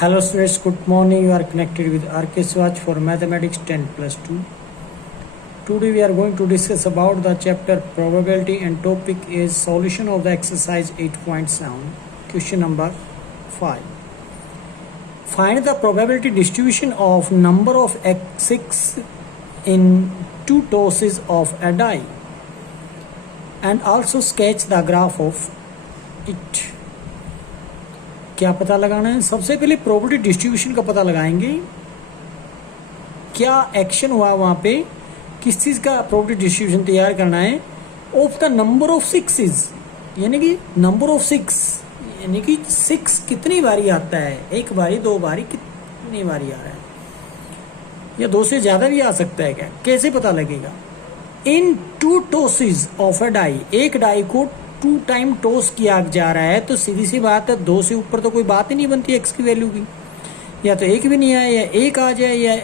Hello students, good morning. You are connected with RK Swatch for Mathematics 10 plus 2. Today we are going to discuss about the chapter probability and topic is solution of the exercise 8.7. Question number 5. Find the probability distribution of number of x6 in two tosses of a die and also sketch the graph of it. क्या पता लगाना है? सबसे पहले probability distribution का पता लगाएंगे. क्या एक्शन हुआ वहां पे, किस चीज का प्रोबेबिलिटी डिस्ट्रीब्यूशन तैयार करना है of the number of sixes, यानी कि नंबर ऑफ सिक्स, यानी कि सिक्स कितनी बारी आता है, एक बारी दो बारी कितनी बारी आ रहा है, या दो से ज्यादा भी आ सकता है. क्या कैसे पता लगेगा? In two tosses of a die, एक डाई को 2 टाइम टॉस किया जा रहा है, तो सीधी सी बात है 2 से ऊपर तो कोई बात ही नहीं बनती एक्स की वैल्यू की. या तो एक भी नहीं आए, या एक आ जाए, या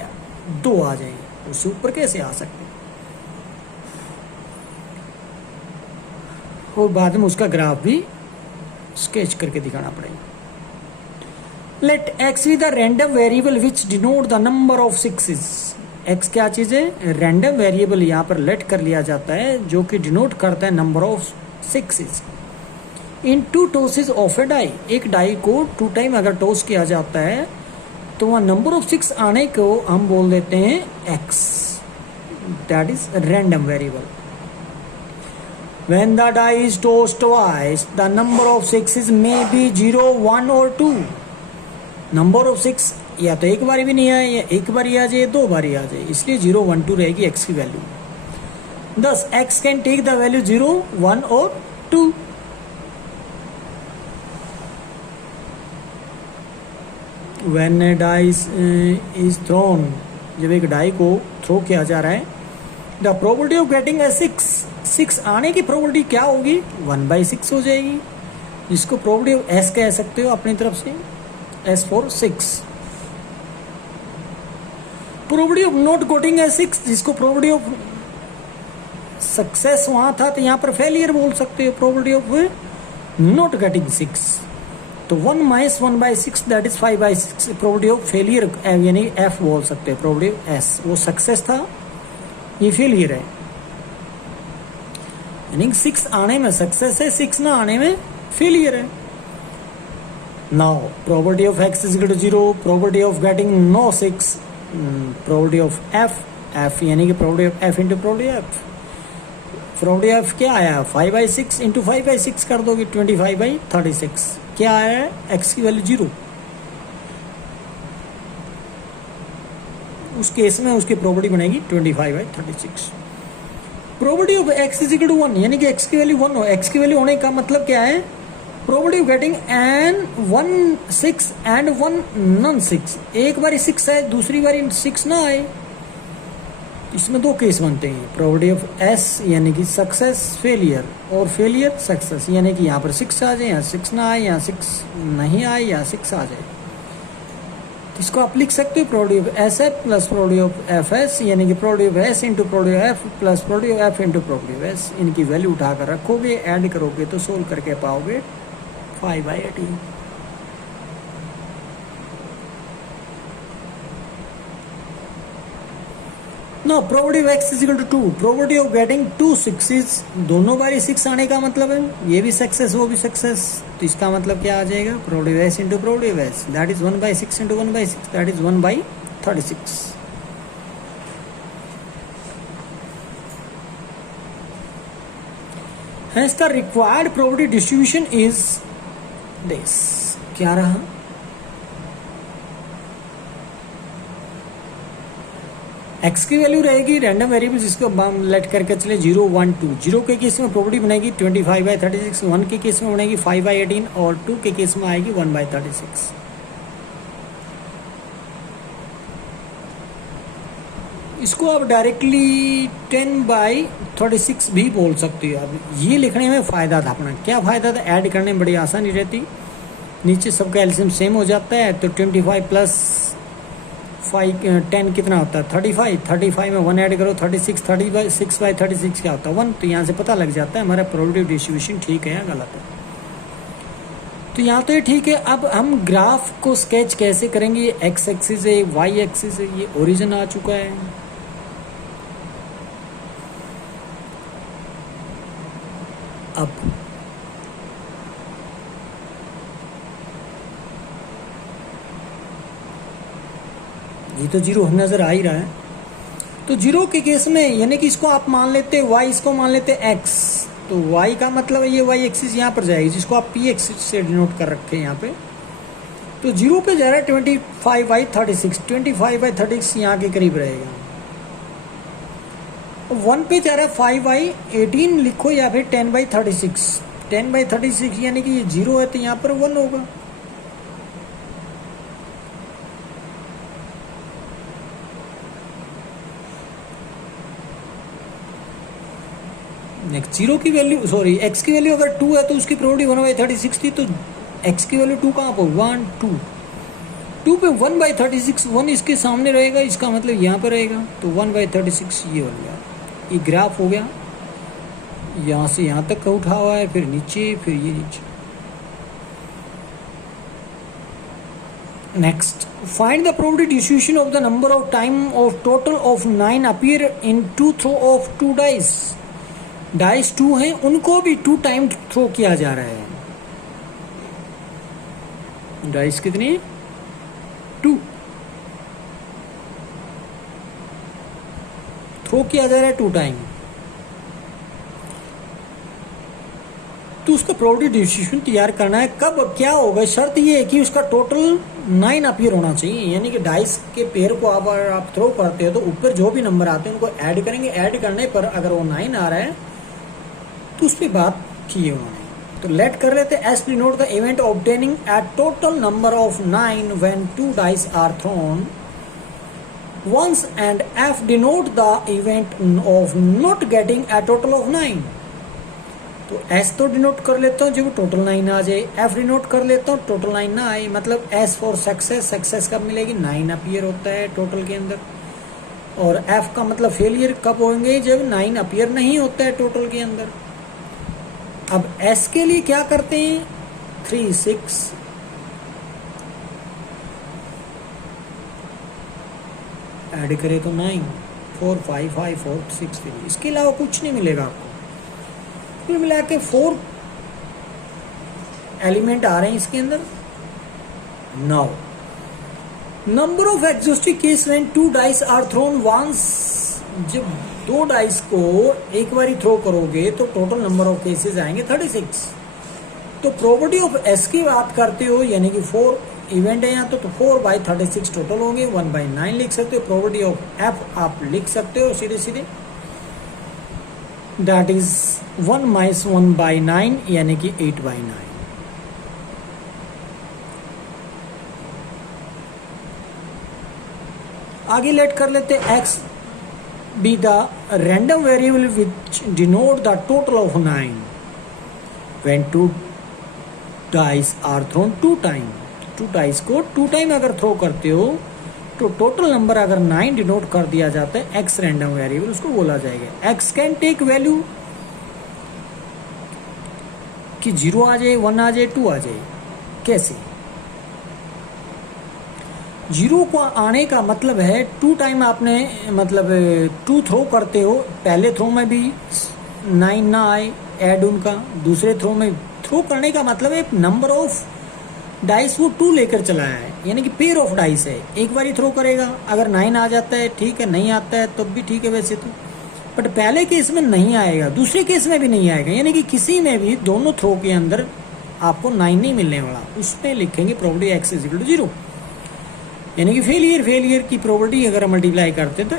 2 आ जाए, उससे ऊपर कैसे आ सकते. और बाद में उसका ग्राफ भी स्केच करके दिखाना पड़ेगा. Let x be the random variable which denote the number of sixes. X क्या चीज है? रैंडम वेरिएबल यहाँ पर लेट कर लिया जाता है जो कि डिनोट करता है number of sixes in two tosses of a die. एक डाई को 2 टाइम अगर टॉस किया जाता है तो वहां नंबर ऑफ 6 आने को हम बोल देते हैं X. That is random variable. When the die is tossed twice the number of sixes may be 0, 1 और 2. नंबर ऑफ 6 या तो एक बारी भी नहीं आए, या एक बारी आ जाए, 2 बारी आ जाए, इसलिए 0, 1, 2 रहेगी एक्स की value. Thus, x can take the value 0, 1 or 2. When a die is thrown, जब एक डाई को थ्रो किया जा रहा है, the probability of getting a 6 आने की probability क्या होगी? 1/6 हो जाएगी, जिसको probability of s कह सकते हो अपनी तरफ से, s for 6. probability of not getting a 6, जिसको probability of सक्सेस वहां था तो यहाँ पर फेलियर बोल सकते हो, प्रोबेबिलिटी ऑफ नॉट गेटिंग 6. तो 1 - 1/6 that is 5/6. Probability of failure यानी एफ बोल सकते हो. प्रोबेबिलिटी ऑफ एस, वो सक्सेस था, ये फेलियर है. यानी 6 आने में सक्सेस है, 6 ना आने में फेलियर है. Now probability of x is equal to 0, probability of getting no 6, probability of F यानी कि probability of F into probability of probability of क्या आया? 5/6 इंटू 5/6 कर दोगे 25/36. क्या आया? एक्स की वैल्यू 0. उस केस में उसकी प्रोबेबिलिटी बनेगी 25/36. Probability of x is equal to 1, यानी कि एक्स की वैल्यू 1 हो. एक्स की वैल्यू होने का मतलब क्या है? Probability of getting an 1 6 and 1 non 6. एक बारी 6 आए, दूसरी बारी 6 ना आए. इसमें 2 केस बनते हैं. प्रोबेबिलिटी ऑफ एस यानी कि सक्सेस फेलियर, और फेलियर सक्सेस, यानी कि यहाँ पर 6 आ जाए, यहाँ 6 ना आए, यहाँ 6 नहीं आए, यहाँ 6 आ जाए. इसको आप लिख सकते हो probability of S F plus probability of F S, यानी कि probability of S into probability of F plus probability of F into probability of S. इनकी वैल्यू उठाकर रखोगे, ऐड करोगे तो सोल्व करके पाओगे 5/18. No probability of x is equal to 2, probability of getting 2 6s, दोनों बारी 6 आने का मतलब है ये भी सक्सेस वो भी सक्सेस. तो इसका मतलब क्या आ जाएगा? Probability of S into probability of S, that is 1/6 into 1/6, that is 1/36. Hence the required probability distribution is this. क्या रहा? एक्स की वैल्यू रहेगी रैंडम वेरिएबल जिसको हम लेट करके चले 0, 1, 2. 0 के केस में प्रोबेबिलिटी बनेगी 25/36, 1 के केस में बनेगी 5/18 और 2 के केस में आएगी 1/36. इसको आप डायरेक्टली 10/36 भी बोल सकते हो. अब ये लिखने में फायदा था अपना. क्या फायदा था? ऐड करने में बड़ी आसानी रहती, नीचे सबका एलसीएम सेम हो जाता है. तो 25 प्लस 10 कितना होता है? 35 में 1 ऐड करो 36, 36/36 क्या होता है? 1. तो यहाँ से पता लग जाता है हमारा प्रोबेबिलिटी डिस्ट्रीब्यूशन ठीक है या गलत है. तो यहाँ तो ये ठीक है। अब हम ग्राफ को स्केच कैसे करेंगे? ये एक्स एक्सिस है, वाई एक्सिस है, ये ओरिजिन आ चुका है। अब ये तो जीरो नजर आ ही रहा है। तो जीरो के केस में यानी कि इसको आप मान लेते वाई, इसको मान लेते एक्स, तो y का मतलब है ये y एक्सिस यहाँ पर जाएगी, जिसको आप p एक्सिस से डिनोट कर रखे हैं यहाँ पे। तो जीरो पे जा रहा है 25/36, 25/36 यहाँ के करीब रहेगा। 1 पे जा रहा है 5/18 लिखो, या फिर 10/36, 10/36 यानी कि ये जीरो है तो यहाँ पर 1 होगा। नेक्स्ट जीरो की वैल्यू, सॉरी एक्स की वैल्यू अगर 2 है तो उसकी प्रोबेबिलिटी 1/36 थी, तो एक्स की वैल्यू 2 कहाँ पर 1 2 2 पे 1/36, 1 इसके सामने रहेगा, इसका मतलब यहाँ पर रहेगा, तो 1/36 ये बन गया। ये ग्राफ हो गया, यहाँ से यहाँ तक का उठा हुआ है, फिर नीचे, फिर ये नीचे। Next, find the probability distribution of the number of time of total of 9 appear in 2 throw of 2 dice. Dice 2 हैं, उनको भी 2 टाइम थ्रो किया जा रहा है। डाइस कितनी? 2 थ्रो किया जा रहा है 2 टाइम। तो उसका प्रोबेबिलिटी डिस्ट्रीब्यूशन तैयार करना है। कब क्या होगा? शर्त ये है कि उसका टोटल 9 अपीयर होना चाहिए, यानी कि डाइस के पेयर को आप थ्रो करते हो तो ऊपर जो भी नंबर आते हैं उनको ऐड करेंगे। ऐड करने पर अगर वो 9 आ रहा है तो उस पर बात की है उन्होंने। तो लेट कर लेते हैं S denote the event obtaining a total number of 9 when 2 dice are thrown once, and F denote the event of not getting a total of 9। तो एस तो डिनोट कर लेता हूँ जब टोटल 9 आ जाए, एफ डिनोट कर लेता हूँ टोटल 9 ना आए, मतलब एस फॉर सक्सेस। सक्सेस कब मिलेगी? 9 अपीयर होता है टोटल के अंदर। और एफ का मतलब फेलियर कब होंगे? जब 9 अपीयर नहीं होता है टोटल के अंदर। अब एस के लिए क्या करते हैं? 3 6 ऐड करें तो 9 4 5 5 4 6 3। इसके अलावा कुछ नहीं मिलेगा आपको। कुल मिला के 4 एलिमेंट आ रहे हैं इसके अंदर। Now number of exhaustive case when 2 dice are thrown once. जब 2 डाइस को एक बार ही थ्रो करोगे तो टोटल नंबर ऑफ केसेस आएंगे 36। तो प्रोबेबिलिटी ऑफ एस की बात करते हो, यानी कि 4 इवेंट है यहाँ तो 4/36 टोटल होंगे। 1/9 लिख सकते हो। प्रोबेबिलिटी ऑफ एफ आप लिख सकते हो सीधे सीधे, दैट इज 1 - 1/9 यानी कि 8/9। आगे लेट कर लेते X be the random variable which denote the total of 9 when 2 dice are thrown 2 time. 2 dice को 2 टाइम अगर थ्रो करते हो तो टोटल नंबर अगर 9 डिनोट कर दिया जाता है, एक्स रैंडम वेरिएबल उसको बोला जाएगा। एक्स कैन टेक वैल्यू कि 0 आ जाए, 1 आ जाए, 2 आ जाए। कैसे? 0 को आने का मतलब है 2 टाइम आपने मतलब 2 थ्रो करते हो, पहले थ्रो में भी 9 ना आए ऐड उनका, दूसरे थ्रो में थ्रो करने का मतलब है नंबर ऑफ डाइस वो 2 लेकर चला है, यानी कि पेयर ऑफ डाइस है। एक बार ही थ्रो करेगा, अगर 9 आ जाता है ठीक है, नहीं आता है तब भी ठीक है वैसे तो, बट पहले केस में नहीं आएगा, दूसरे केस में भी नहीं आएगा, यानी कि किसी में भी दोनों थ्रो के अंदर आपको 9 नहीं मिलने वाला। उसमें लिखेंगे probability x is equal to 0, यानी कि फेलियर की प्रोबेबिलिटी अगर मल्टीप्लाई करते तो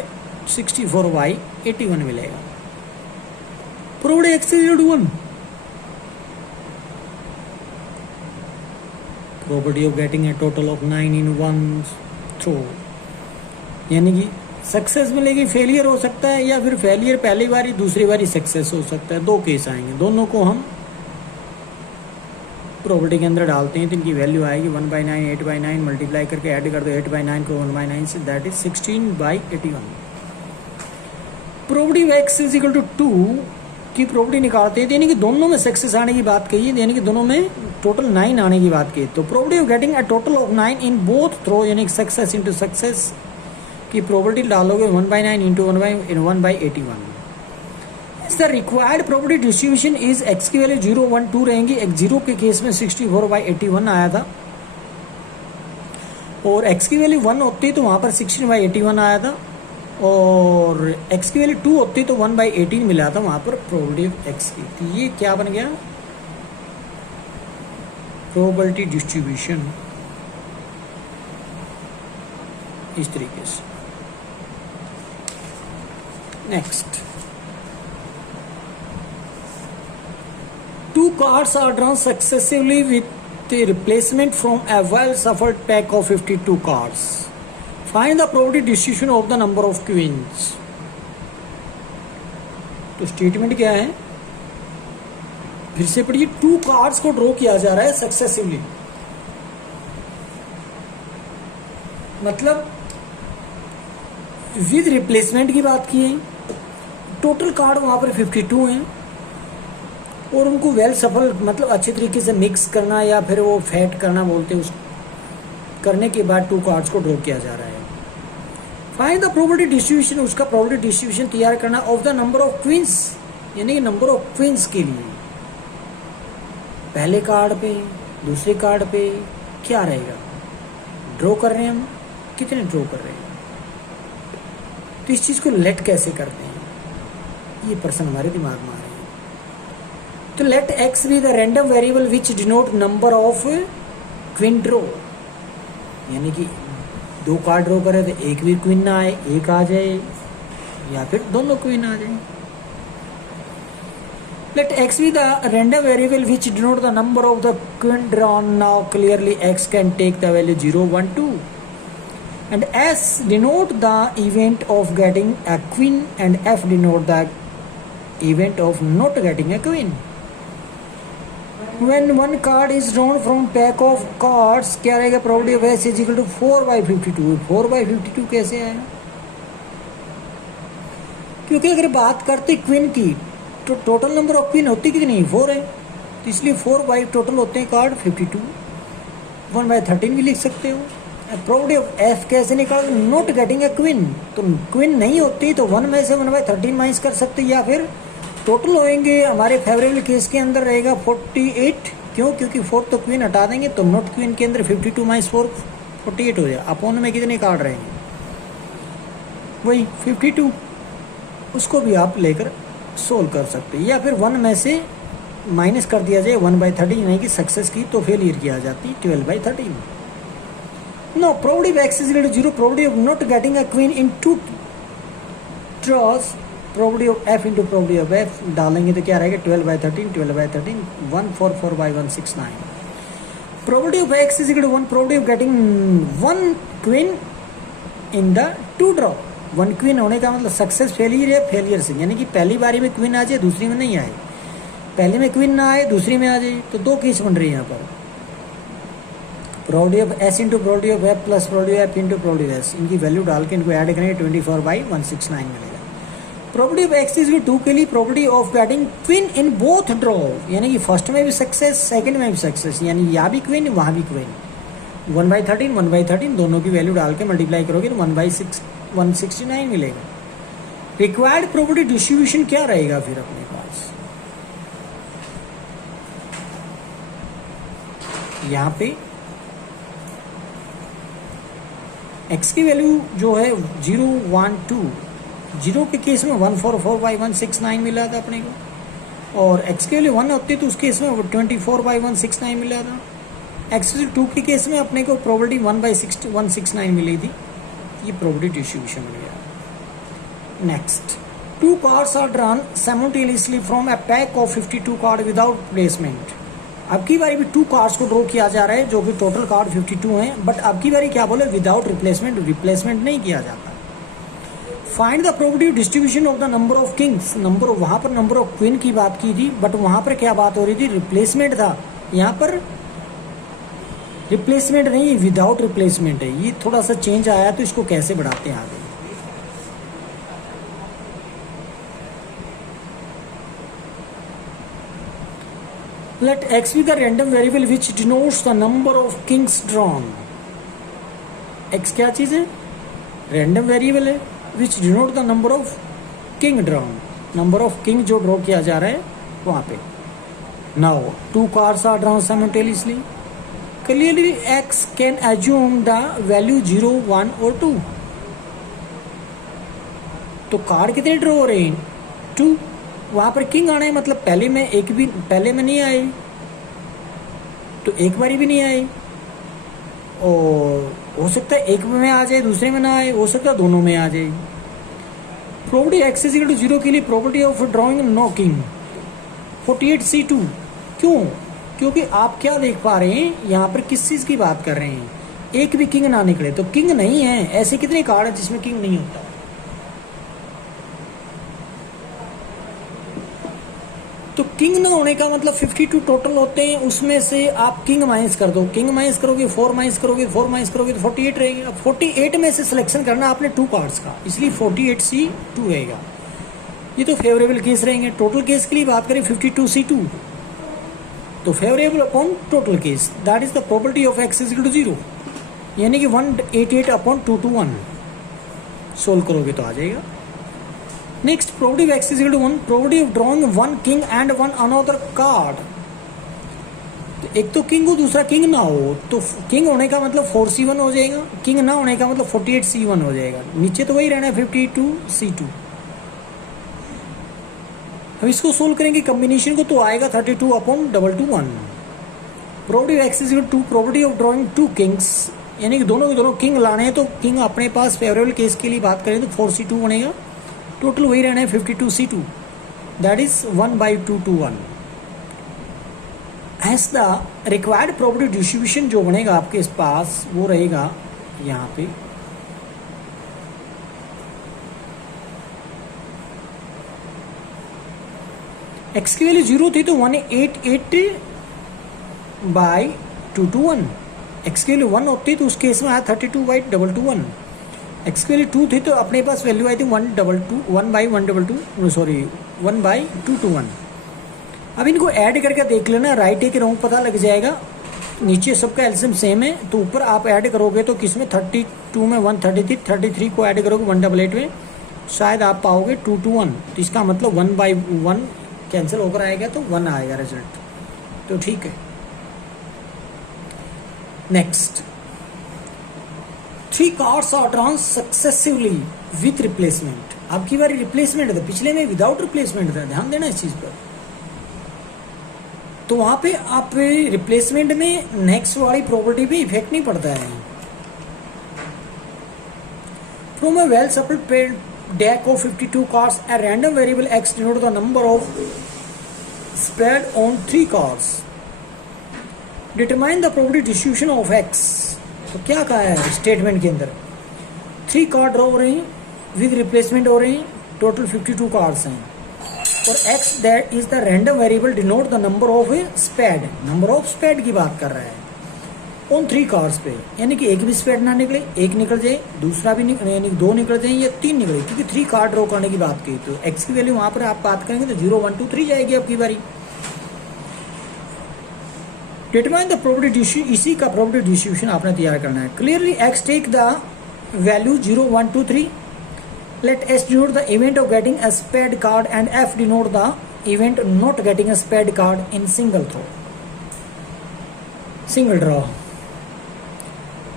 64/81 मिलेगा। Probability x is equal to 1। Probability of getting a total of 9 in 1 throw, यानी कि सक्सेस मिलेगी, फेलियर हो सकता है, या फिर फेलियर पहली बारी दूसरी बारी सक्सेस हो सकता है। 2 केस आएंगे, दोनों को हम प्रोबेबिलिटी के अंदर डालते हैं तो इनकी वैल्यू आएगी 1/9 8/9 मल्टीप्लाई करके ऐड कर दो 8/9 को 1/9 से, that is 16/81। Probability of x is equal to 2 की प्रोबेबिलिटी निकालते हैं, यानी कि दोनों में सक्सेस आने की बात कही है, यानी कि दोनों में टोटल 9 आने की बात की। तो probability of getting a total of 9 in both throw, यानी सक्सेस इंटू सक्सेस की प्रोबेबिलिटी डालोगे 1/9 into 1/81। The required probability distribution is X की वैल्यू 0, 1, 2 रहेंगी। एक्स 0 के केस में 64/81 आया था, और एक्स की वैल्यू 1 होती तो वहाँ पर 16/81 आया था, और x की वैल्यू 2 होती तो 1/18 मिला था वहाँ पर प्रोबेबिलिटी ऑफ x की। तो ये क्या बन गया, प्रोबेबिलिटी डिस्ट्रीब्यूशन इस तरीके से। Next, 2 cards are drawn successively with the replacement from a well shuffled pack of 52 cards. Find the probability distribution of the number of queens. तो स्टेटमेंट क्या है, फिर से पढ़िए। 2 कार्ड्स को ड्रॉ किया जा रहा है सक्सेसिवली, मतलब विद रिप्लेसमेंट की बात की है। टोटल कार्ड वहां पर 52 हैं, और उनको वेल सफल मतलब अच्छे तरीके से मिक्स करना या फिर वो फैट करना बोलते हैं, उस करने के बाद 2 कार्ड्स को ड्रॉ किया जा रहा है। फाइंड द प्रोबेबिलिटी डिस्ट्रीब्यूशन, उसका प्रोबेबिलिटी डिस्ट्रीब्यूशन तैयार करना of the number of queens, यानी कि नंबर ऑफ क्वींस के लिए। पहले कार्ड पे दूसरे कार्ड पे क्या रहेगा, ड्रॉ कर रहे हैं हम, कितने ड्रॉ कर रहे हैं, तो इस चीज को लेट कैसे करते हैं, ये प्रश्न हमारे दिमाग में आ रहे हैं। तो let x be the random variable which denote number of queen draw, यानी कि 2 कार्ड ड्रॉ करे तो एक भी क्वीन ना आए, एक आ जाए, या फिर दोनों क्वीन आ जाए। Let x be the random variable which denote the number of the queen drawn. Now clearly x can take the value 0, 1, 2, and s denote the event of getting a queen, and f denote the event of not getting a queen. When one card is drawn from pack of cards, क्या रहेगा, probability of s is equal to 4/52। 4/52 कैसे आया, क्योंकि अगर बात करते queen की तो टोटल नंबर ऑफ क्वीन होती कितनी, 4 है, तो इसलिए 4 बाई टोटल होते हैं कार्ड 52। 1/13 भी लिख सकते हो। प्रोबेबिलिटी ऑफ एफ कैसे निकाल, नॉट गेटिंग ए क्वीन, तो क्वीन नहीं होती तो 1 में से 1/13 माइनस कर सकते, या फिर टोटल होएंगे हमारे फेवरेबल केस के अंदर रहेगा 48। क्यों, क्योंकि 4 तो क्वीन हटा देंगे, तो नॉट क्वीन के अंदर 52 माइनस 4 48 हो जाए। अपोन में कितने कार्ड रहेंगे, वही 52, उसको भी आप लेकर सोल्व कर सकते हैं, या फिर 1 में से माइनस कर दिया जाए 1/13, यानी कि सक्सेस की तो फेलियर की आ जाती 12/13। No, probability of x is equal to 0, probability of not getting a queen in 2 draws, probability of f into probability of f डालेंगे तो क्या रहेगा 12/13, 12/13, 144/169। Probability of x is equal to 1, probability of getting 1 queen in the 2 draw. 1 queen होने का मतलब success, failure है, failure से यानी कि पहली बारी में क्वीन आ जाए, दूसरी में नहीं आए, पहले में क्वीन ना आए, दूसरी में आ जाए, तो 2 केस बन रही है यहाँ पर। Probability of s into probability of f plus probability of f into probability of s, इनकी वैल्यू डाल के इनको ऐड करेंगे 24/169 मिलेगा। प्रोबेबिलिटी ऑफ x इज 2 के लिए probability of getting queen in both draw, यानी कि फर्स्ट में भी सक्सेस, सेकंड में भी सक्सेस, यानी यहाँ भी क्वीन वहाँ भी क्वीन। 1/13, 1/13 दोनों की वैल्यू डाल के मल्टीप्लाई करोगे तो 1/169 मिलेगा। रिक्वायर्ड प्रोबेबिलिटी डिस्ट्रीब्यूशन क्या रहेगा फिर अपने पास, यहाँ पे x की वैल्यू जो है 0, 1, 2, 0 के केस में 144/169 मिला था अपने को, और x की वैल्यू 1 होती तो उस केस में 24/169 मिला था। x2 के केस में अपने को प्रोबेबिलिटी 1/169 मिली थी। ये प्रोबेबिलिटी डिस्ट्रीब्यूशन मिल गया। Next, 2 cards are drawn simultaneously from a pack of 52 card without placement. अब की बारी भी 2 कार्ड्स को ड्रॉ किया जा रहा है, जो कि टोटल कार्ड 52 हैं, बट अब की बारी क्या बोले, विदाउट रिप्लेसमेंट, रिप्लेसमेंट नहीं किया जाता। Find the probability distribution of the number of Kings, number, वहां पर नंबर ऑफ क्वीन की बात की थी, बट वहां पर क्या बात हो रही थी, रिप्लेसमेंट था, यहाँ पर रिप्लेसमेंट नहीं, विदाउट रिप्लेसमेंट है। ये थोड़ा सा चेंज आया, तो इसको कैसे बढ़ाते हैं आगे। Let x be the random variable which denotes the number of kings drawn. x क्या चीज है? रैंडम वेरिएबल है which denote the number of king drawn, number of king जो ड्रॉ किया जा रहा है वहां पे. Now 2 cards are drawn simultaneously. Clearly x can assume the value 0, 1 और 2. तो कार्ड कितने ड्रॉ हो रहे हैं? 2. वहां पर किंग आना है, मतलब पहले में नहीं आए तो एक बारी भी नहीं आए, और हो सकता है एक में आ जाए दूसरे में ना आए, हो सकता है दोनों में आ जाए. Property x is equal to 0 के लिए property of drawing no king 48C2. क्यों? क्योंकि आप क्या देख पा रहे हैं यहाँ पर, किस चीज की बात कर रहे हैं? एक भी किंग ना निकले तो किंग नहीं है. ऐसे कितने कार्ड है जिसमें किंग नहीं होता? तो किंग ना होने का मतलब 52 टोटल होते हैं, उसमें से आप किंग माइनस कर दो. किंग माइनस करोगे 4 माइनस करोगे 4 माइनस करोगे तो 48 रहेगा. 48 में से सिलेक्शन करना आपने 2 कार्ड्स का, इसलिए 48C2 रहेगा. ये तो फेवरेबल केस रहेंगे. टोटल केस के लिए बात करें 52C2, तो favourable upon total case, that is the property of x is equal to 0, यानी कि 188 अपॉन 221. सोल्व करोगे तो आ जाएगा. Next, property of x is equal to 1, property of drawing 1 king and 1 another card. तो एक तो किंग हो दूसरा किंग ना हो, तो किंग होने का मतलब 4C1 हो जाएगा, किंग ना होने का मतलब 48C1 हो जाएगा. नीचे तो वही रहना है 52C2. अब इसको सोल्व करेंगे कॉम्बिनेशन को, तो आएगा 32 upon 221. Property of x is equal to property of drawing 2 kings, यानी कि दोनों के दोनों किंग लाने हैं, तो किंग अपने पास फेवरेबल केस के लिए बात करें तो 4C2 बनेगा. टोटल वही रहना है 52C2, that is 1/221. As the required property distribution जो बनेगा आपके पास वो रहेगा यहाँ पे. x की वैल्यू 0 थी तो 188/221. x की वैल्यू 1 होती तो उस केस में आया 32/221. x की वैल्यू 2 थी तो अपने पास वैल्यू आई थी 1/221. अब इनको ऐड करके देख लेना, राइट एक रॉन्ग पता लग जाएगा. नीचे सबका एलसीएम सेम है, तो ऊपर आप ऐड करोगे तो किसमें 32 में 133, 33 को ऐड करोगे 188 में, शायद आप पाओगे 221. तो इसका मतलब 1/1 कैंसिल होकर आएगा तो 1 आएगा रिजल्ट. तो ठीक है. Next, 3 cards are drawn successively with replacement. अब की बारी रिप्लेसमेंट था, पिछले में विदाउट रिप्लेसमेंट था, ध्यान देना इस चीज पर. तो वहां पे आप रिप्लेसमेंट में नेक्स्ट वाली प्रॉपर्टी पे इफेक्ट नहीं पड़ता है. From a well separated deck of 52 cards, a random variable x denotes the number of spread on 3 cards. Determine the probability distribution of x. तो क्या कहा है स्टेटमेंट के अंदर? 3 कार्ड ड्रॉ हो रहे हैं, विद रिप्लेसमेंट हो रहे हैं, टोटल 52 कार्ड्स हैं, और x that is the random variable denote the number of spade. Number of spade की बात कर रहा है उन 3 कार्ड्स पे, यानी कि एक भी स्पेड ना निकले, एक निकल जाए, दूसरा भी यानी 2 निकल जाए या 3 निकले, क्योंकि 3 कार्ड ड्रॉ करने की बात की. तो x की वैल्यू वहां पर आप बात करेंगे तो 0, 1, 2, 3 जाएगी आपकी बारी. डिटरमाइन द प्रॉपर्टी, इसी का प्रॉपर्टी डिस्ट्रीब्यूशन आपने तैयार करना है. Clearly x take the value 0, 1, 2, 3. Let s denote the event of getting a spade card and f denote the event not getting a spade card in single draw.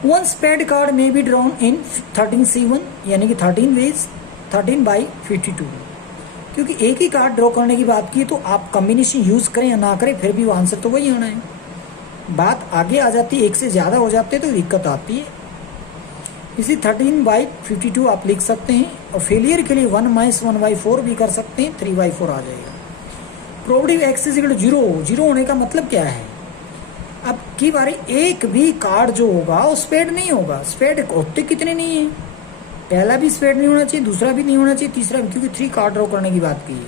One spade card may be drawn in 13C1, यानी कि 13 ways, 13/52. क्योंकि एक ही card draw करने की बात की तो आप कॉम्बिनेशन यूज करें या ना करें फिर भी वो आंसर तो वही होना है. बात आगे आ जाती है, एक से ज्यादा हो जाते तो दिक्कत आती है. इसी 13/52 आप लिख सकते हैं, और फेलियर के लिए 1-1/4 भी कर सकते हैं, 3/4 आ जाएगा. Probability x is equal to 0 होने का मतलब क्या है? अब की बारी एक भी कार्ड जो होगा वो स्पेड नहीं होगा. स्पेड होते कितने नहीं है, पहला भी स्पेड नहीं होना चाहिए, दूसरा भी नहीं होना चाहिए, तीसरा भी, क्योंकि 3 कार्ड ड्रॉ करने की बात की है.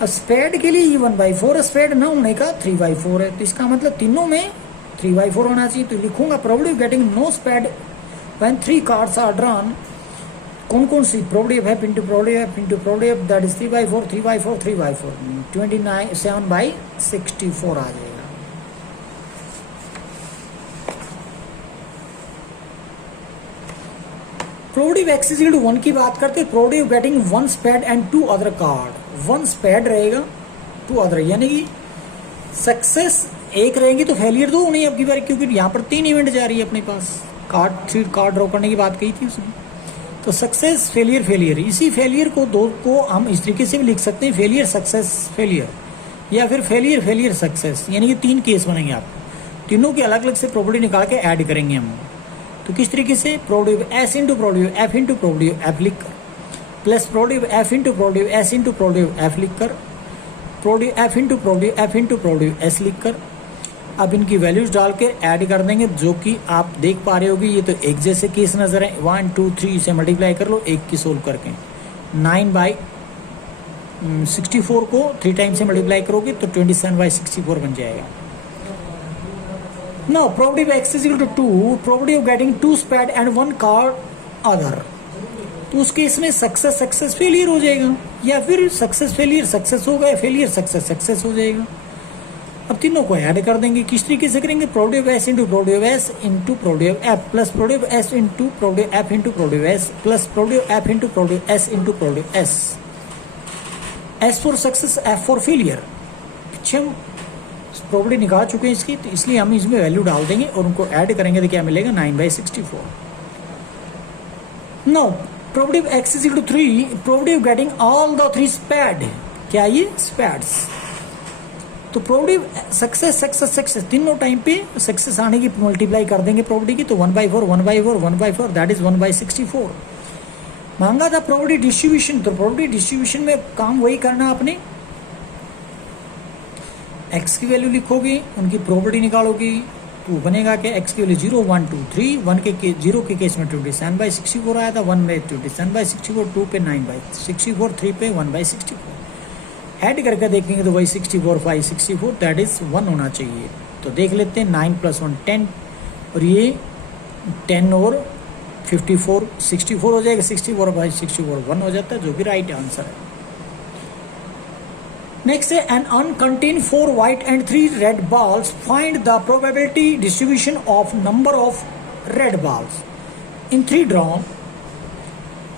अब स्पेड के लिए ये 1/4, स्पेड न होने का 3/4 है, तो इसका मतलब तीनों में 3/4 होना चाहिए. तो लिखूंगा probability of getting no spade when 3 cards are drawn कौन कौन सी? Probability F into probability F into probability that is 3/4 3/4 3/4 29 7/64 आ जाएगा। Probability x is equal to 1 की बात करते हैं। Probability getting 1 spade and 2 other card, 1 spade रहेगा 2 अदर, यानी कि सक्सेस एक रहेगी तो फेलियर 2 होनी है आपकी बार, क्योंकि यहाँ पर 3 इवेंट जा रही है अपने पास। कार्ड ड्रॉ करने की बात कही थी उसने, तो सक्सेस फेलियर फेलियर, इसी फेलियर को दो को हम इस तरीके से भी लिख सकते हैं, फेलियर सक्सेस फेलियर, या फिर फेलियर फेलियर सक्सेस, यानी कि 3 केस बनेंगे आपको। तीनों के अलग अलग से प्रोबेबिलिटी निकाल के ऐड करेंगे हम। तो किस तरीके से? Probability S into probability F into probability F लिख कर, plus probability F into probability S into probability F लिख कर, probability F into probability F into probability S लिख कर, अब इनकी वैल्यूज डाल के ऐड कर देंगे, जो कि आप देख पा रहे होगी। ये तो एक जैसे केस नजर है, 1 2 3 से मल्टीप्लाई कर लो एक की सोल्व करके। 9/64 को 3 टाइम से मल्टीप्लाई करोगे तो 27/64 बन जाएगा। Now probability of x is equal to 2, probability of getting 2 spade and 1 card other, तो उस केस में सक्सेस सक्सेस फेलियर हो जाएगा, या फिर सक्सेस फेलियर सक्सेस होगा, फेलियर सक्सेस सक्सेस हो जाएगा। अब तीनों को ऐड कर देंगे। किस तरीके से करेंगे? Probability of S into probability of S into probability of F plus probability of S into probability of F into probability of S plus probability of F into probability of S into probability of S. S for success, F for failure. पीछे हम probability निकाल चुके हैं इसकी, तो इसलिए हम इसमें वैल्यू डाल देंगे और उनको ऐड करेंगे तो क्या मिलेगा? 9/64। Now probability of x is equal to 3, probability of getting all the 3 spade, क्या ये स्पैड्स, तो प्रोबेबिलिटी सक्सेस सक्सेस सक्सेस तीनों टाइम पे सक्सेस आने की मल्टीप्लाई कर देंगे प्रोबेबिलिटी की, तो 1/4 1/4 1/4 दैट इज 1/64। मांगा था प्रोबेबिलिटी डिस्ट्रीब्यूशन, तो प्रोबेबिलिटी डिस्ट्रीब्यूशन में काम वही करना आपने, एक्स की वैल्यू लिखोगे, उनकी प्रोबेबिलिटी निकालोगे, तो बनेगा कि एक्स की वैल्यू 0 1 2 3, 1 के 0 के केस में 27/64 आया था, 1/27/64, 2 पे 9/64, 3 पे 1/64। ऐड करके देखेंगे तो वही 64 5 64 दैट इज 1 होना चाहिए। तो देख लेते हैं, 9 + 1 10, और ये 10 और 54 64 हो जाएगा, 64/64 1 हो जाता है, जो भी राइट आंसर है। नेक्स्ट है an urn contained 4 white and 3 red balls, find the probability distribution of number of red balls in 3 drawn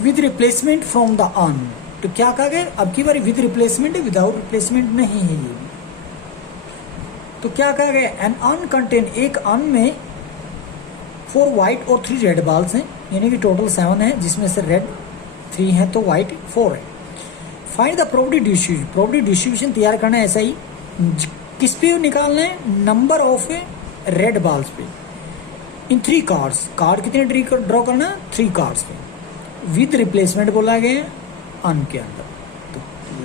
with replacement from the urn. तो क्या कहा गया? अब की बारी विद रिप्लेसमेंट है, विदाउट रिप्लेसमेंट नहीं है ये। तो क्या कहा गया? एन अनकंटेन्ड, एक अन में 4 व्हाइट और 3 रेड बॉल्स हैं, यानी कि टोटल 7 है, जिसमें से रेड 3 है तो व्हाइट 4 है। Find the probability distribution, probability distribution तैयार करना है ऐसा ही, किस पे निकालना है? नंबर ऑफ रेड बॉल्स पे इन 3 कार्ड्स। कार्ड कितने ड्रॉ करना? 3 कार्ड्स पे। विद रिप्लेसमेंट बोला गया अन के अंदर। तो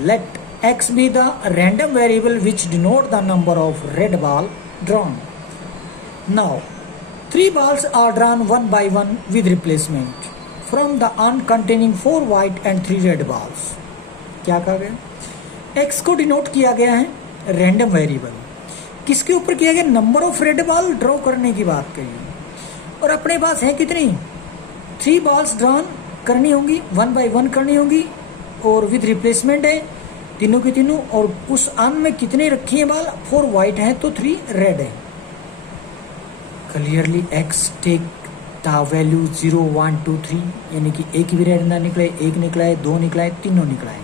let x be the random variable which denote the number of red ball drawn. Now 3 balls are drawn 1 by 1 with replacement from the un containing 4 white and 3 red balls। क्या कहा गया? x को denote किया गया है random variable, किसके ऊपर किया गया? Number of red ball draw करने की बात कही, और अपने पास है कितनी? 3 balls ड्रॉन करनी होंगी, 1 by 1 करनी होंगी, और विद रिप्लेसमेंट है तीनों की तीनों, और उस अन में कितने रखी है बॉल? 4 व्हाइट है तो 3 रेड है। Clearly x take the value 0 1 2 3, यानी कि एक भी रेड ना निकले, एक निकला है, 2 निकला है, तीनों निकला है।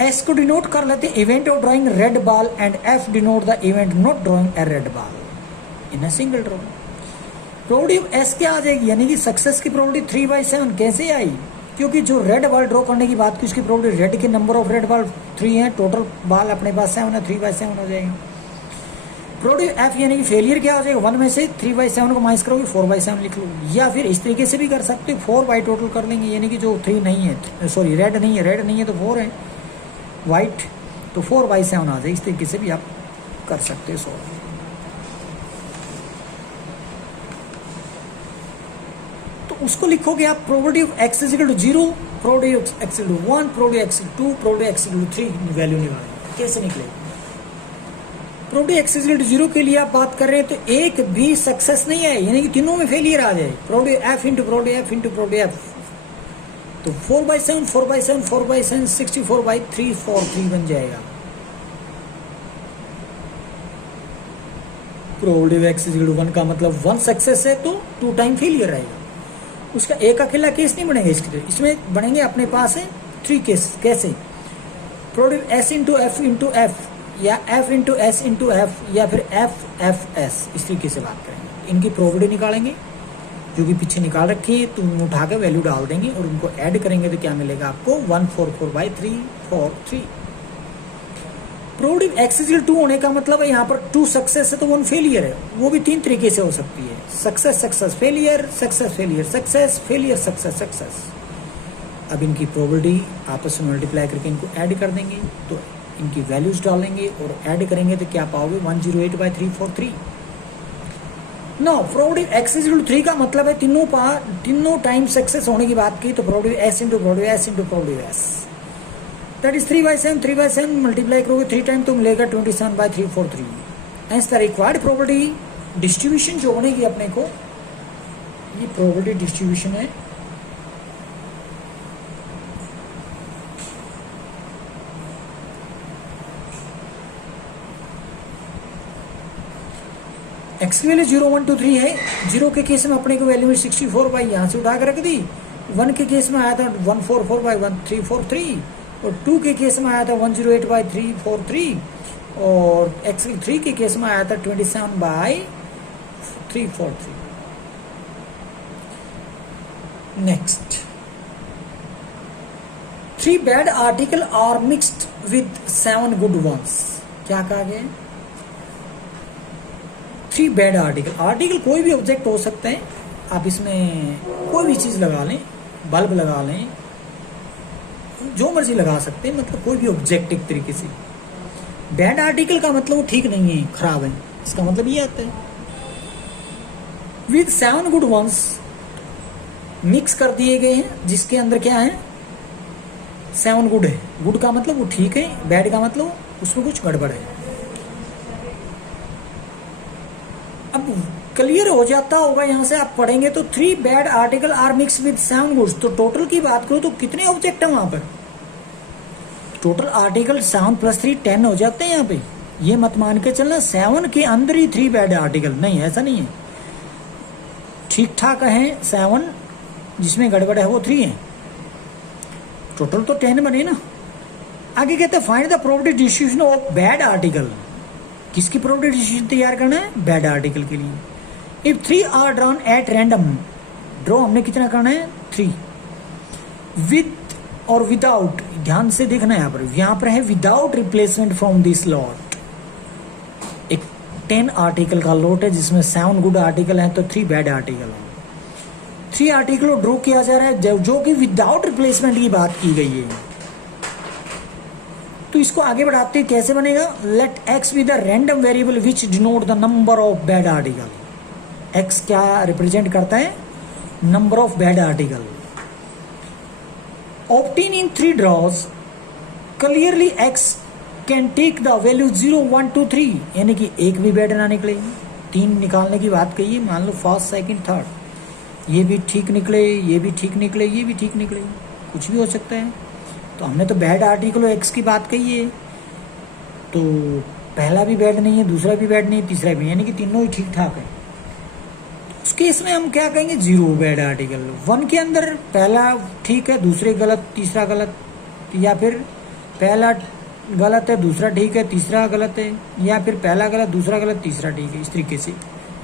एस को डिनोट कर लेते हैं event of drawing red ball, and F denote the event not drawing a red ball in a single draw. Probability S क्या आ जाएगी? यानी कि सक्सेस की प्रोबेबिलिटी 3/7 कैसे आई? क्योंकि जो रेड बॉल ड्रॉ करने की बात की उसकी प्रोबेबिलिटी, रेड के नंबर ऑफ रेड बॉल 3 है, टोटल बॉल अपने पास 7 है, 3/7 हो जाएगा। प्रोबेबिलिटी एफ यानी कि फेलियर क्या हो जाएगा? 1 में से 3/7 को माइनस करोगे, 4/7 लिख लो, या फिर इस तरीके से भी कर सकते हो, 4 बाई टोटल कर लेंगे, यानी कि जो 3 नहीं है, सॉरी रेड नहीं है, रेड नहीं है तो 4 है, वाइट तो 4/7 आ जाए। इस तरीके से भी आप कर सकते हो सॉल्व। तो उसको लिखोगे आप probability of x is equal to 0, probability of x equal to 1, probability x equal to 2, probability x equal to 3 value निकालेंगे। कैसे निकलेगी? Probability x is equal to 0 के लिए आप बात कर रहे हैं तो एक भी सक्सेस नहीं है, यानी कि तीनों में फेलियर आ जाए। Probability F into probability F into probability F, तो 4/7 4/7 4/7 64/3 4/3 बन जाएगा। प्रोबेबिलिटी x इज 1 का मतलब 1 सक्सेस है तो 2 टाइम फेलियर रहेगा। उसका एक अकेला केस नहीं बनेगा, इसमें बनेंगे अपने पास है 3 केस। कैसे? Probability s into F into F, या f into S into F, या फिर f f s, इस तरीके से बात करेंगे। इनकी प्रोबेबिलिटी निकालेंगे जो कि पीछे निकाल रखी है, तो उठा के वैल्यू डाल देंगे और उनको ऐड करेंगे तो क्या मिलेगा आपको 144/3 4/3। प्रोबेबिलिटी x इज 2 होने का मतलब है यहाँ पर 2 सक्सेस है तो 1 फेलियर है। वो भी 3 तरीके से हो सकती है, success success failure, success failure success, failure success success. अब इनकी प्रोबेबिलिटी आपस में मल्टीप्लाई करके इनको ऐड कर देंगे, तो इनकी वैल्यूज डालेंगे और ऐड करेंगे तो क्या पाओगे 108/3 4/3। नो प्रोबेबिलिटी x इज 3 का मतलब है तीनों टाइम सक्सेस होने की बात की, तो probability s into probability s into probability s, that is 3/7 multiply करोगे 3 टाइम तो मिलेगा 27/3 4/3। As the required probability distribution जो बनेगी अपने को, ये प्रोबेबिलिटी डिस्ट्रीब्यूशन है। एक्स की वैल्यू 0 1 2 3 है। 0 के केस में अपने को वैल्यू में 64 यहाँ से उठा कर रख दी। 1 के केस में आया था 144/3 4/3, और 2 के केस में आया था 108/3 4/3, और एक्स 3 के केस में आया था 27/3 4/3। Next, 3 bad article are mixed with 7 good ones. क्या कहा गया? 3 बैड आर्टिकल कोई भी ऑब्जेक्ट हो सकते हैं, आप इसमें कोई भी चीज लगा लें, बल्ब लगा लें, जो मर्जी लगा सकते हैं, मतलब कोई भी ऑब्जेक्ट एक तरीके से। बैड आर्टिकल का मतलब वो ठीक नहीं है, खराब है, इसका मतलब ये आता है। विद 7 गुड वंस मिक्स कर दिए गए हैं, जिसके अंदर क्या है 7 गुड है। गुड का मतलब वो ठीक है, बैड का मतलब उसमें कुछ गड़बड़ है। अब क्लियर हो जाता होगा, यहां से आप पढ़ेंगे तो 3 bad article are mix with 7 goods. तो टोटल की बात करो तो कितने ऑब्जेक्ट है वहां पर? टोटल आर्टिकल 7 + 3 10 हो जाते हैं यहाँ पे। ये मत मान के चलना 7 के अंदर ही 3 बैड आर्टिकल, नहीं, ऐसा नहीं है। ठीक ठाक है 7, जिसमें गड़बड़ है वो 3 है, टोटल तो 10 बने ना। आगे कहते हैं find the probability distribution of bad article. किसकी प्रोबेबिलिटी डिस्ट्रीब्यूशन तैयार करना है? बैड आर्टिकल के लिए। If 3 are drawn at random, draw हमने कितना करना है 3, विद और विदाउट, ध्यान से देखना यहाँ पर है without replacement from this lot. एक 10 आर्टिकल का लॉट है जिसमें 7 गुड आर्टिकल है तो 3 बैड आर्टिकल है। 3 आर्टिकल को ड्रॉ किया जा रहा है जो कि विदाउट रिप्लेसमेंट की बात की गई है। तो इसको आगे बढ़ाते हैं, कैसे बनेगा? Let x be the random variable which denote the number of bad article. x क्या रिप्रेजेंट करता है? Number of bad article. Obtain in 3 draws clearly x can take the value 0 1 2 3, यानी कि एक भी बैड ना निकले। 3 निकालने की बात कही है, मान लो फर्स्ट सेकंड थर्ड, ये भी ठीक निकले, ये भी ठीक निकले, ये भी ठीक निकले, कुछ भी हो सकता है। तो हमने तो बैड आर्टिकल x की बात कही है, तो पहला भी बैड नहीं है, दूसरा भी बैड नहीं है, तीसरा भी, यानी कि तीनों ही ठीक ठाक है। उस केस में हम क्या कहेंगे? 0 बैड आर्टिकल। 1 के अंदर पहला ठीक है, दूसरे गलत, तीसरा गलत, या फिर पहला गलत है, दूसरा ठीक है, तीसरा गलत है, या फिर पहला गलत, दूसरा गलत, तीसरा ठीक है, इस तरीके से।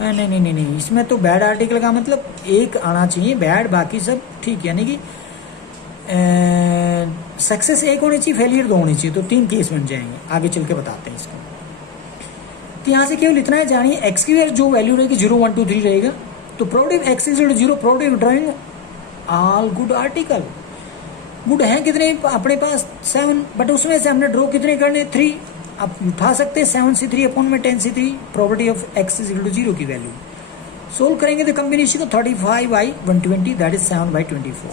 नहीं नहीं नहीं नहीं, इसमें तो बैड आर्टिकल का मतलब एक आना चाहिए बैड, बाकी सब ठीक, यानी कि सक्सेस एक होनी चाहिए, फेलियर 2 होनी चाहिए, तो 3 केस बन जाएंगे। आगे चल के बताते हैं इसको। तो यहाँ से केवल इतना है जानिए, एक्स की जो वैल्यू रहेगी 0 1 2 3 रहेगा, तो probability x is 0, probability drawing all good article. Good है कितने अपने पास? 7, बट उसमें से हमने ड्रॉ कितने करने? 3। आप उठा सकते हैं 7 से 3 अपॉन में 10 से 3, प्रोबेबिलिटी ऑफ एक्स इज 0 की वैल्यू। सोल्व करेंगे तो कॉम्बिनेशन को 35/120, दैट इज 7/24।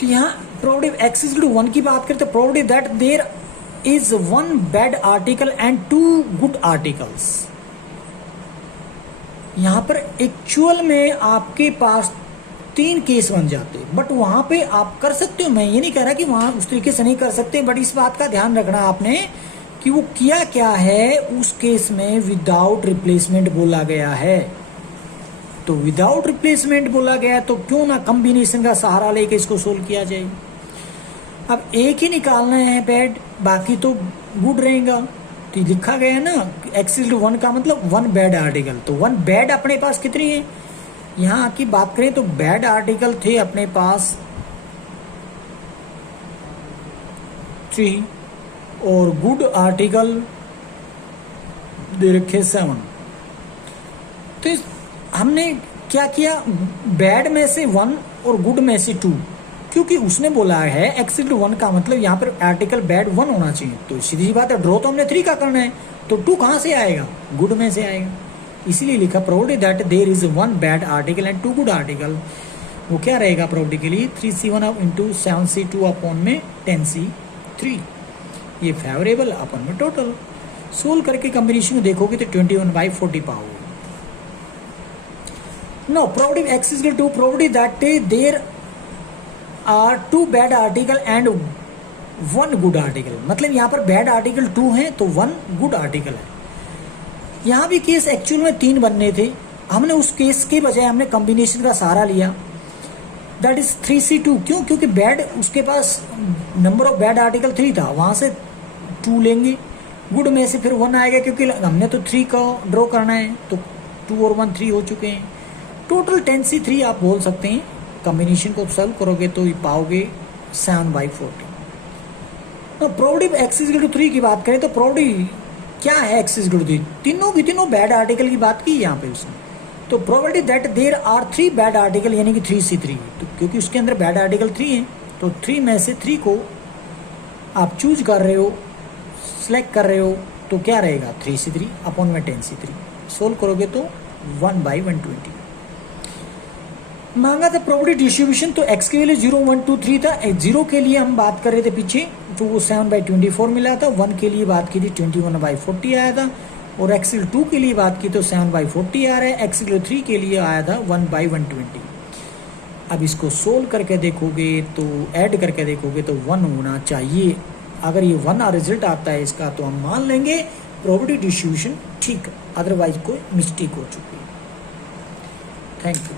तो यहाँ प्रोबेबिलिटी एक्स इज 1 की बात करते हैं, probability that there is one bad article and two good articles. यहां पर एक्चुअल में आपके पास 3 केस बन जाते, बट वहां पे आप कर सकते हो, मैं ये नहीं कह रहा कि वहां उस तरीके से नहीं कर सकते, बट इस बात का ध्यान रखना आपने कि वो किया क्या है। उस केस में विदाउट रिप्लेसमेंट बोला गया है, तो विदाउट रिप्लेसमेंट बोला गया तो क्यों ना कॉम्बिनेशन का सहारा लेके इसको सोल्व किया जाए। अब एक ही निकालना है बैड, बाकी तो गुड रहेगा। तो लिखा गया है ना x=1 का मतलब 1 बैड आर्टिकल, तो 1 बैड अपने पास कितनी है, यहां की बात करें तो बैड आर्टिकल थे अपने पास 3 और गुड आर्टिकल दे रखे 7। तो हमने क्या किया, बैड में से 1 और गुड में से 2, क्योंकि उसने बोला है x=1 का मतलब यहाँ पर आर्टिकल बैड 1 होना चाहिए, तो सीधी बात है ड्रॉ तो हमने 3 का करना है, तो 2 कहाँ से आएगा, गुड में से आएगा। इसीलिए लिखा probability that there is 1 bad article and 2 good article, वो क्या रहेगा प्रोबेबिलिटी के लिए 3c1 इंटू 7c2 अपॉन में 10c3, ये फेवरेबल अपन में टोटल। सोल्व करके कॉम्बिनेशन देखोगे तो 21/40 पाओगे। No probability x=2, probability that there are 2 bad article and 1 good article, मतलब यहाँ पर बैड आर्टिकल 2 है तो 1 गुड आर्टिकल है। यहाँ भी केस एक्चुअल में 3 बनने थे, हमने उस केस के बजाय हमने कॉम्बिनेशन का सहारा लिया, दैट इज 3c2। क्यों, क्योंकि बैड उसके पास नंबर ऑफ बैड आर्टिकल 3 था, वहां से 2 लेंगे, गुड में से फिर 1 आएगा, क्योंकि हमने तो 3 का ड्रॉ करना है, तो 2 और 1 3 हो चुके हैं, टोटल 10c3 आप बोल सकते हैं। कॉम्बिनेशन को सॉल्व करोगे तो पाओगे 7/40। प्रोबेबिलिटी x=3 की बात करें तो प्रोबेबिलिटी क्या है x=3, तीनों की तीनों बैड आर्टिकल की बात की यहाँ पे उसने, तो probability that there are 3 bad article यानी कि 3c3, तो क्योंकि उसके अंदर बैड आर्टिकल 3 है तो 3 में से 3 को आप चूज कर रहे हो, सिलेक्ट कर रहे हो, तो क्या रहेगा 3c3 अपॉन में 10c3। सोल्व करोगे तो 1/120 मांगा था। प्रोबेबिलिटी डिस्ट्रीब्यूशन तो x के लिए 0 1 2 3 था, 0 के लिए हम बात कर रहे थे पीछे तो वो 7/24 मिला था, 1 के लिए बात की थी 21/40 आया था, और x=2 के लिए बात की तो 7/40 आ रहा है, x=3 के लिए आया था 1/120। अब इसको सोल्व करके देखोगे तो ऐड करके देखोगे तो 1 होना चाहिए, अगर ये 1 रिजल्ट आता है इसका तो हम मान लेंगे प्रोबेबिलिटी डिस्ट्रीब्यूशन ठीक, अदरवाइज कोई मिस्टेक हो चुकी है। Thank you.